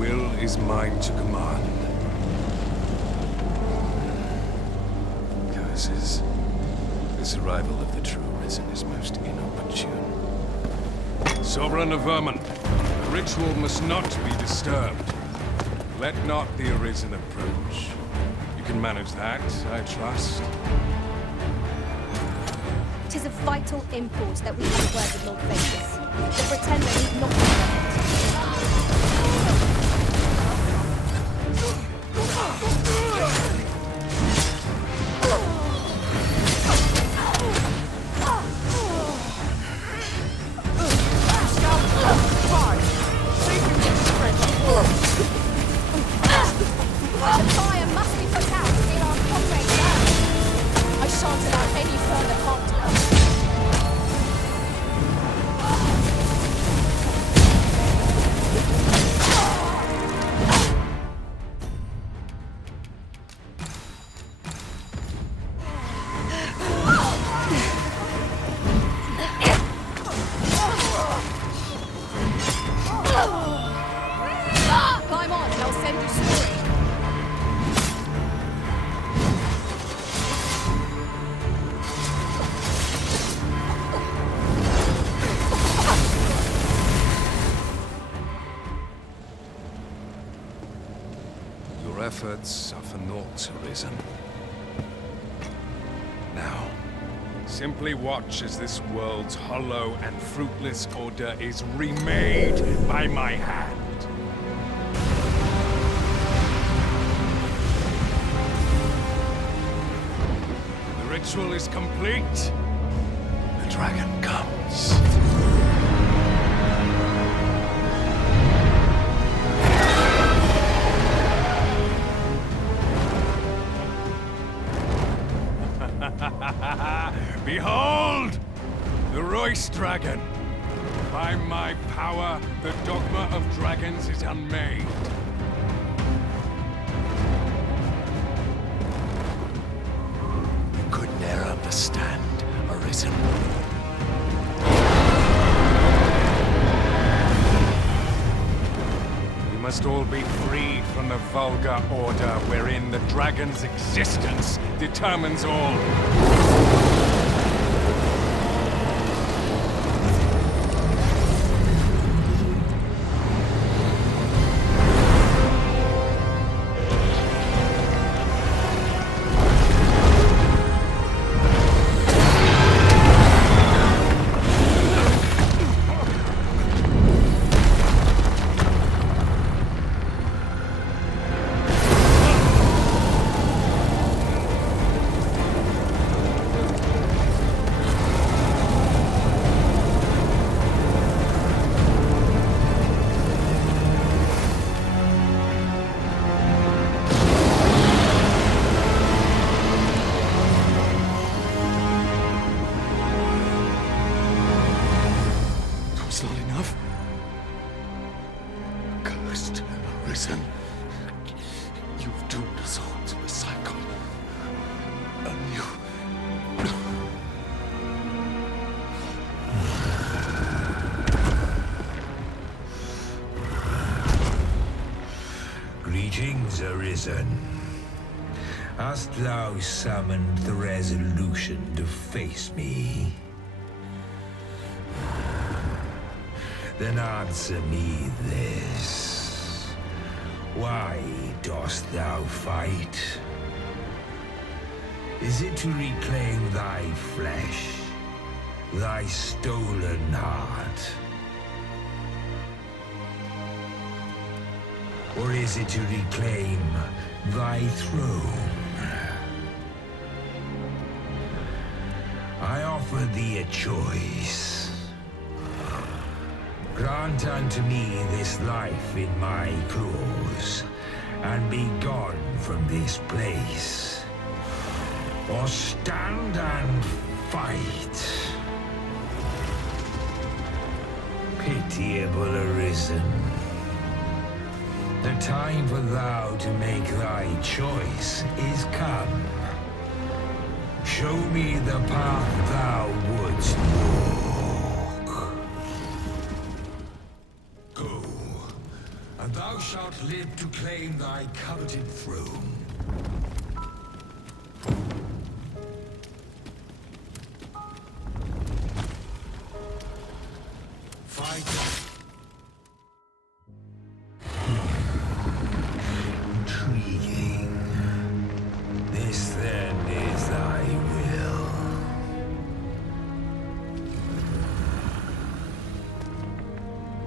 will is mine to command. Curses. This arrival of the true Risen is most inopportune. Sovereign of Vermin, the ritual must not be disturbed. Let not the Arisen approach. You can manage that, I trust. 'Tis of vital import that we have a word with Lord Vegas. The Pretender need not be the fire must be put out in our comrade's land. I shan't allow any further harm to us. Climb on, and I'll send you story. Your efforts are for naught, Arisen. Now, simply watch as this world's hollow and fruitless order is remade by my hand. The ritual is complete. The dragon comes. Behold! The Royce Dragon! By my power, the Dogma of Dragons is unmade. You could ne'er understand, Arisen. We must all be freed from the vulgar order wherein the dragon's existence determines all. It's not enough. Cursed Arisen. You've doomed us all to the cycle. Anew. Greetings, Arisen. Hast thou summoned the resolution to face me? Then answer me this. Why dost thou fight? Is it to reclaim thy flesh, thy stolen heart? Or is it to reclaim thy throne? I offer thee a choice. Grant unto me this life in my claws, and be gone from this place. Or stand and fight. Pitiable Arisen. The time for thou to make thy choice is come. Show me the path thou wouldst walk. Go, and thou shalt live to claim thy coveted throne. Fight. Intriguing. This then is thy will.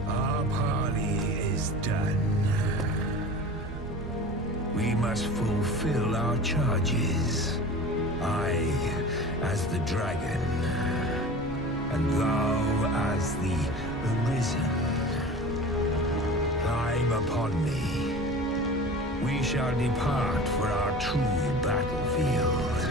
Our parley is done. We must fulfill our charges. I, as the dragon, and thou as the Arisen. Climb upon me. We shall depart for our true battlefield.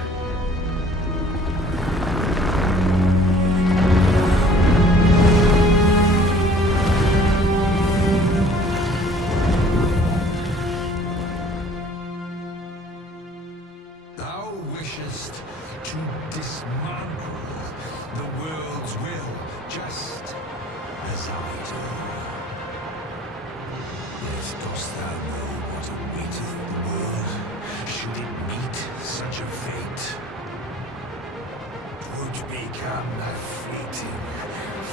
Thou wishest to dismantle the world's will, just as I do. Yet dost thou know what awaiteth the world, should it meet such a fate? 'Twould become a fleeting,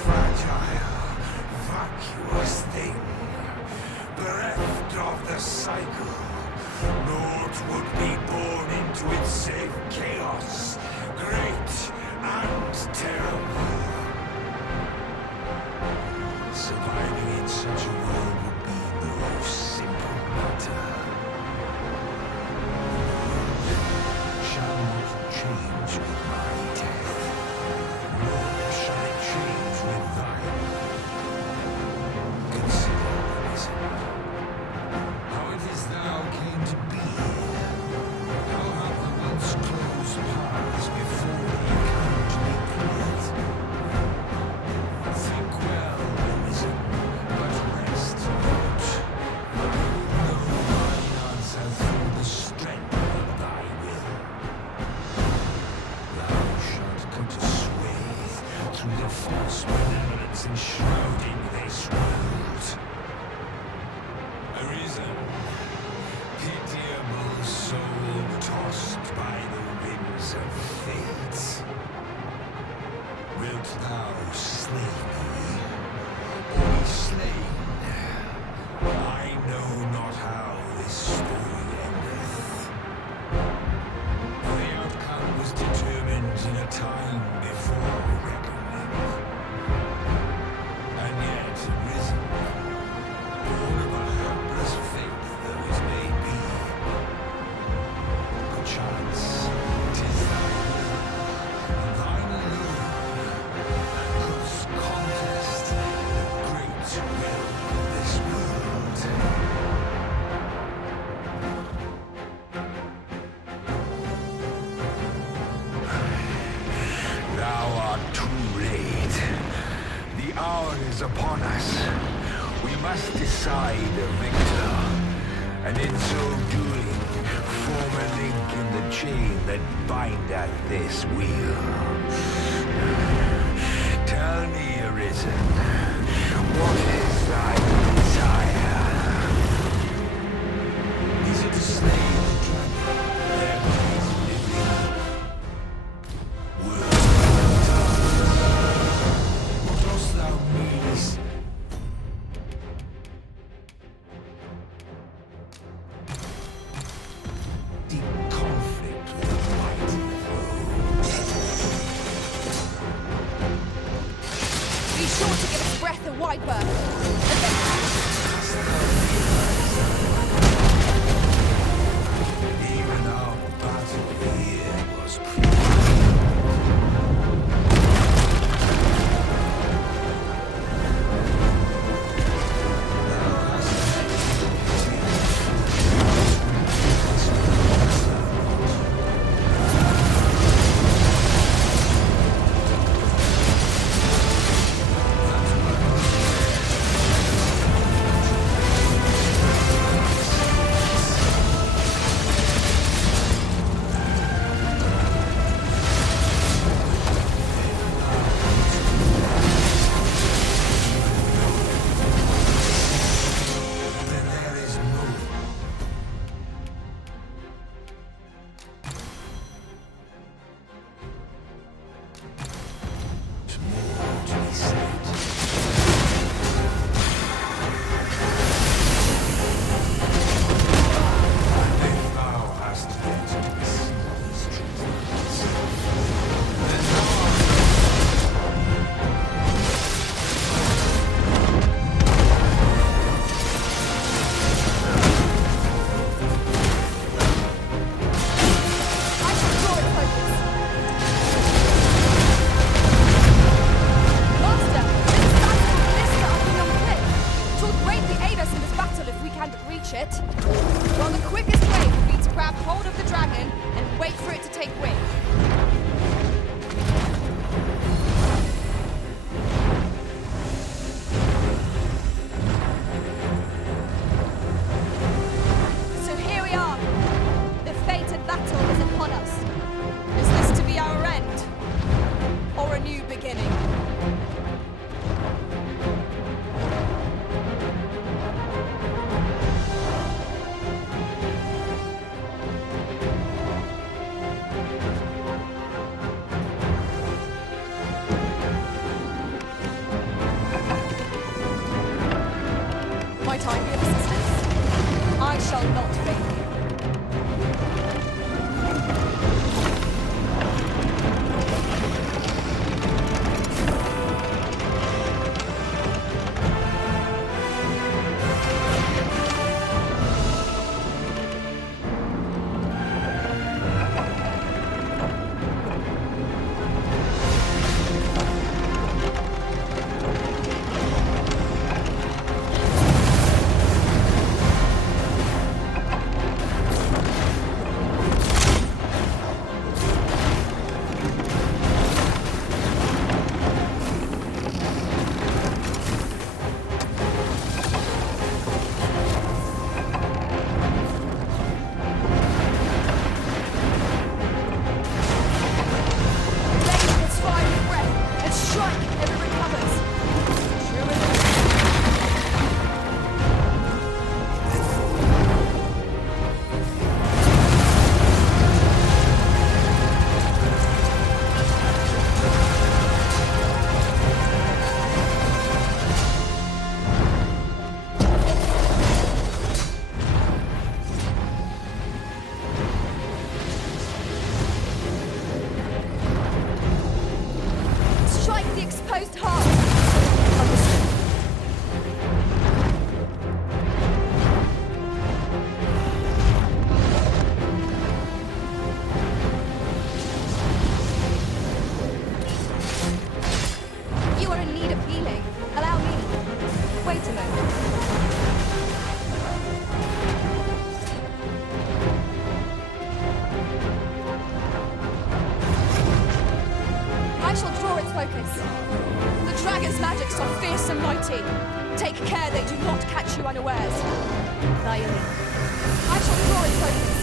fragile, vacuous thing, bereft of the cycle. Naught would be born into it save chaos, great and terrible. Surviving in such a world would be no simple matter. The world shall not change with my death, nor shall it change with thine. Consider the reason. How it is thou came to be. How have the once closed paths before the account be cleared? Think well, Arisen, but rest not. Know thine answer through the strength of thy will. Thou shalt cut a swathe through the false benevolence enshrouding this world. Arisen, pitiable soul tossed by the winds of fate. Wilt thou slay me, or be slain? I know not how this story endeth. The outcome was determined in a time before reckoning. And yet, Arisen, born of a helpless faith though it may be, perchance 'tis thy will, and thine alone, that puts contest the great will of this world. Thou art too late. The hour is upon us. We must decide a victor, and in so doing, form a link in the chain that bindeth this wheel. Tell me, Arisen, what is thy desire? Is it to slay the dragon, their great living world? What dost thou mean? Deep conflict with a mighty foe. Be sure to give us breath and wiper. And then launch it? Well, the quickest way would be to grab hold of the dragon and wait for it to take wing. So here we are. The fated battle is upon us. Is this to be our end? Or a new beginning? Might I be of assistance? I shall not fail you. Exposed heart. Understood. You are in need of healing. Allow me. Wait a moment. I shall draw its focus. The dragon's magics are fierce and mighty. Take care they do not catch you unawares. Naomi, I shall draw its focus.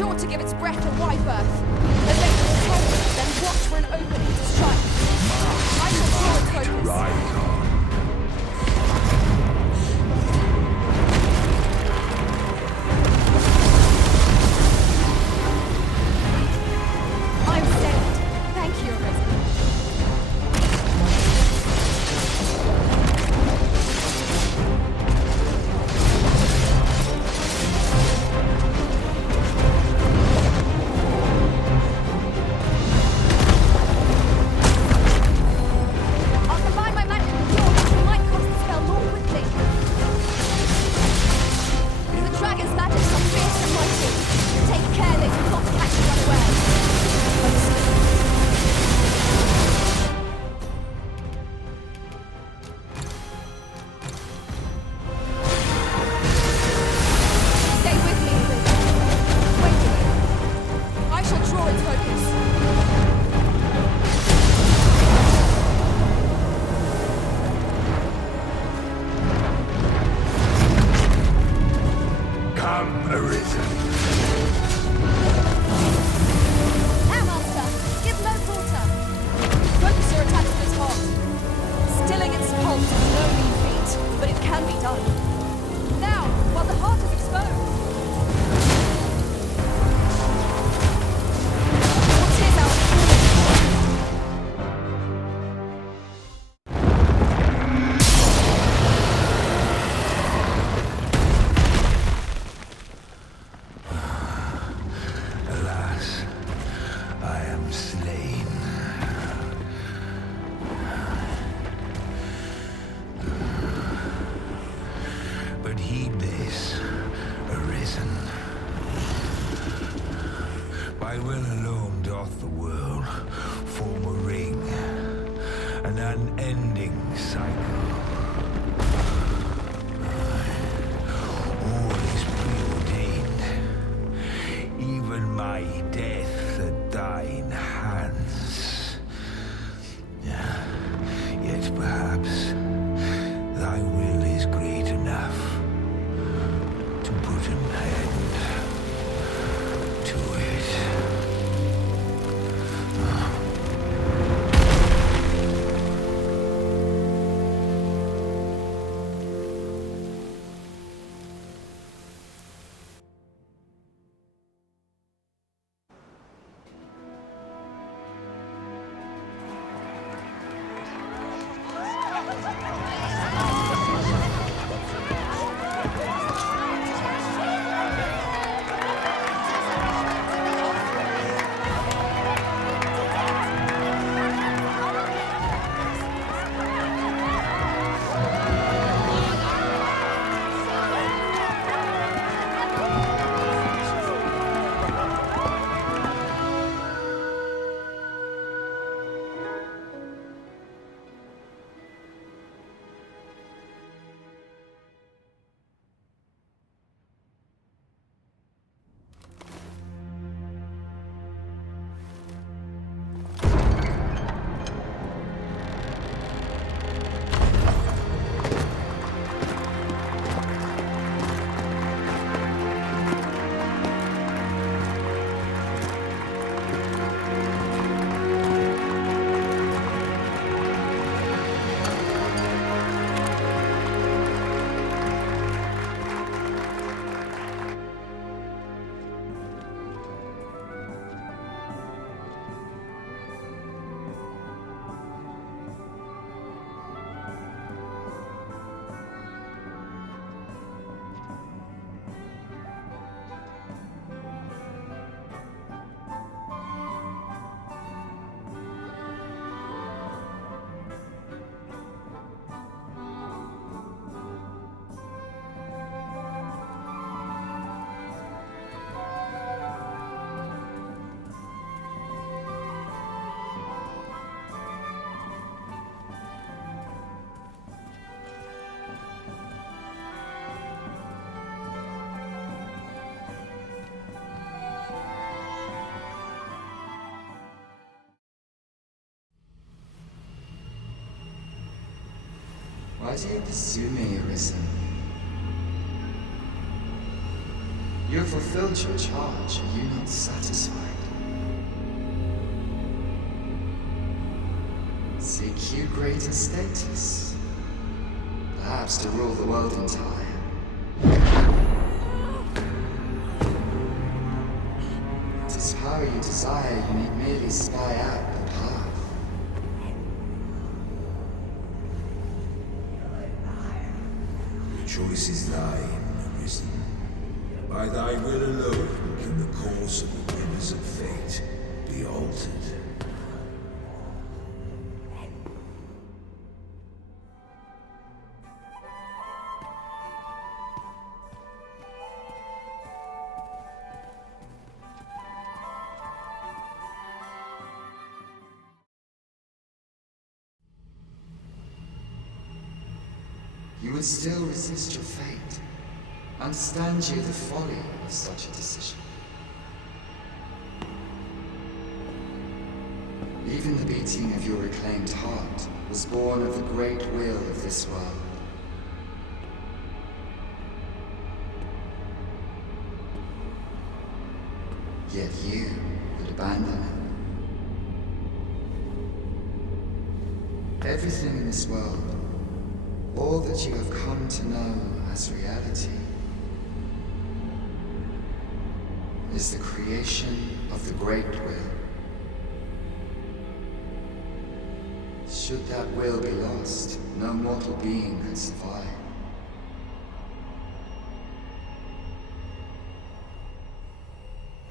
sure to give its breath a wide berth. Evade the problem, then watch for an opening to strike. I shall draw its focus. Right on. I'm saved. Thank you, Arisen. I'll combine my magic with yours, which might cast the spell more quickly. The dragon's magic are fierce and mighty. Take care they do not catch you unawares. Stay with me, Arisen. Wait a minute. I shall draw its focus. Come, Arisen. Now, Master, give no quarter. Focus your attack on its heart. Stilling its pulse is no mean feat, but it can be done. Now, while the heart is exposed. What is our Alas, I am slain. But heed this, Arisen. By will alone doth the world form a ring, an unending cycle. All is preordained, even my death at thine hands. Yet perhaps thy will is great enough to put an end to it. Why do you pursue me, Arisen? You have fulfilled your charge. Are you not satisfied? Seek you greater status? Perhaps to rule the world entire. It is power you desire, you need merely spy out the path. The choice is thine, Arisen. By thy will alone can the course of the rivers of fate be altered. You would still resist your fate. Understand you the folly of such a decision. Even the beating of your reclaimed heart was born of the great will of this world. Yet you would abandon it. Everything in this world, all that you have come to know as reality, is the creation of the great will. Should that will be lost, no mortal being could survive.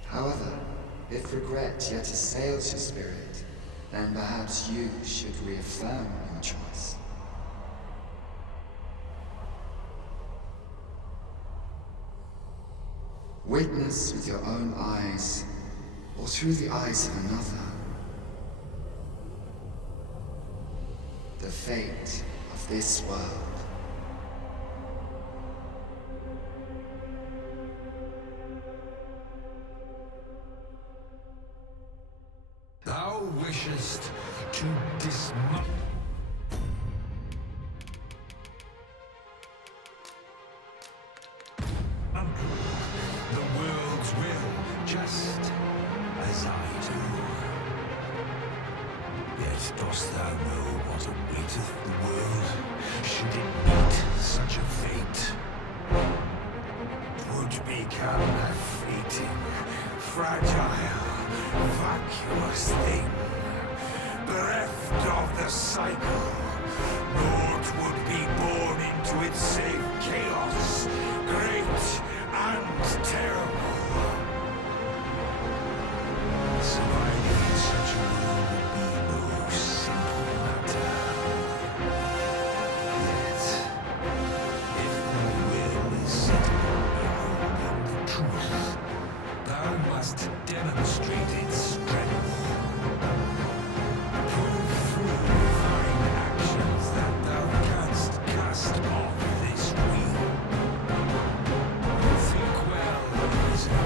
However, if regret yet assails your spirit, then perhaps you should reaffirm your choice. Witness with your own eyes, or through the eyes of another, the fate of this world. Thou wishest to dismantle the world's will, just as I do. Yet dost thou know what awaiteth the world, should it meet such a fate? 'Twould become a fleeting, fragile, vacuous thing, bereft of the cycle. Naught would be born into its save chaos, great and terrible. Surviving in such a world would be no simple matter. Yet, if thy will is set upon the truth, thou must demonstrate its strength. Prove through thine actions that thou canst cast off this wheel. Think well, Arisen,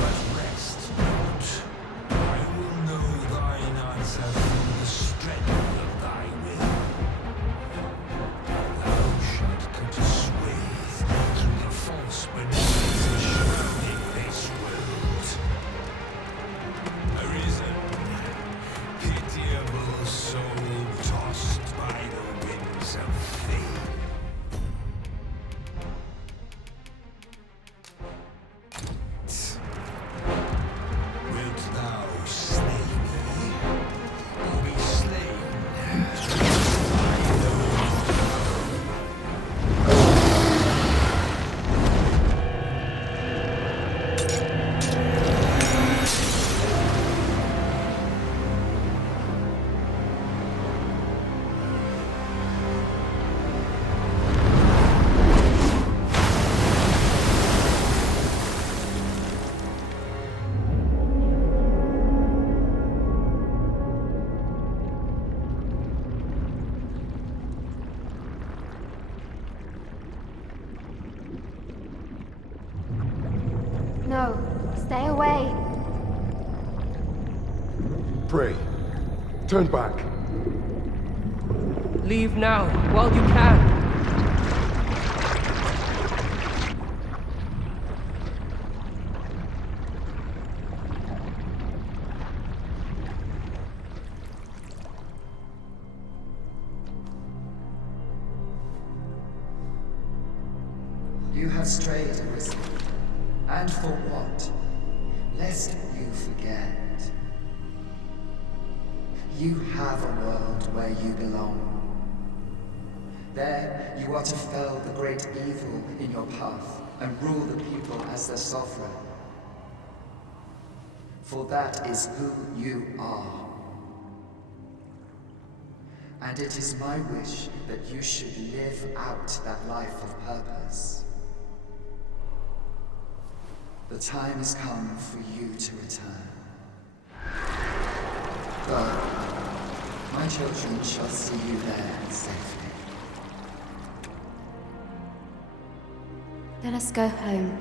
but rest not. I will know thine answer through the strength of thy will. Thou shalt cut a swathe through the false maneuvers shrouding this world. Arisen, pitiable soul tossed by the winds of fate. Wilt thou slay me, or be slain? I know. No, stay away. Pray. Turn back. Leave now, while you can. You have strayed, Arisen. And for what? Lest you forget. You have a world where you belong. There, you are to fell the great evil in your path and rule the people as their sovereign. For that is who you are. And it is my wish that you should live out that life of purpose. The time has come for you to return. Go. My children shall see you there safely. Let us go home.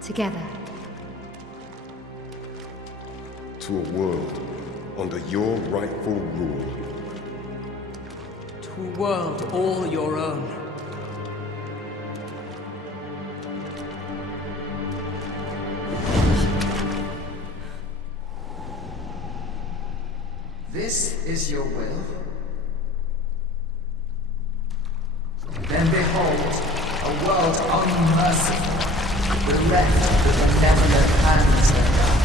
Together. To a world under your rightful rule. To a world all your own. This is your will? Then behold, a world unmerciful, bereft with benevolent hands and eyes.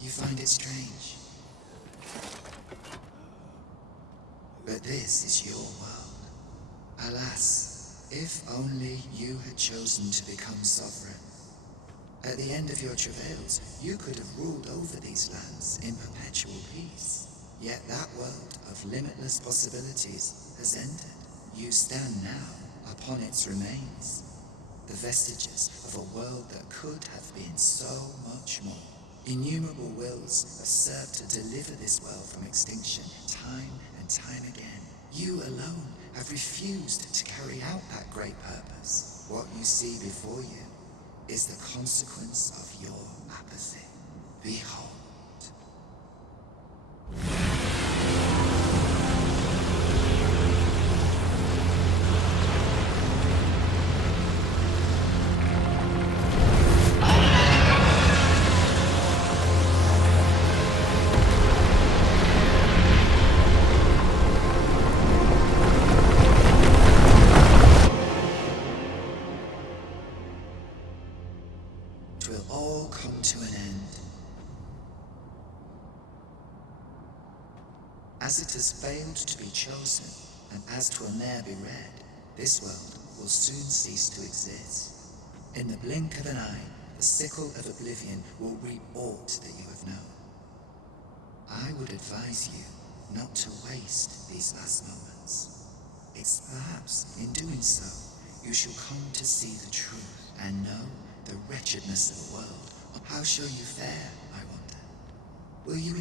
You find it strange. But this is your world. Alas, if only you had chosen to become sovereign. At the end of your travails, you could have ruled over these lands in perpetual peace. Yet that world of limitless possibilities has ended. You stand now upon its remains. The vestiges of a world that could have been so much more. Innumerable wills have served to deliver this world from extinction time and time again. You alone have refused to carry out that great purpose. What you see before you is the consequence of your apathy. Behold. Will all come to an end. As it has failed to be chosen, and as 'twill ne'er be read, this world will soon cease to exist. In the blink of an eye, the sickle of oblivion will reap aught that you have known. I would advise you not to waste these last moments. It's perhaps in doing so, you shall come to see the truth and know the wretchedness of the world. How shall you fare, I wonder? Will you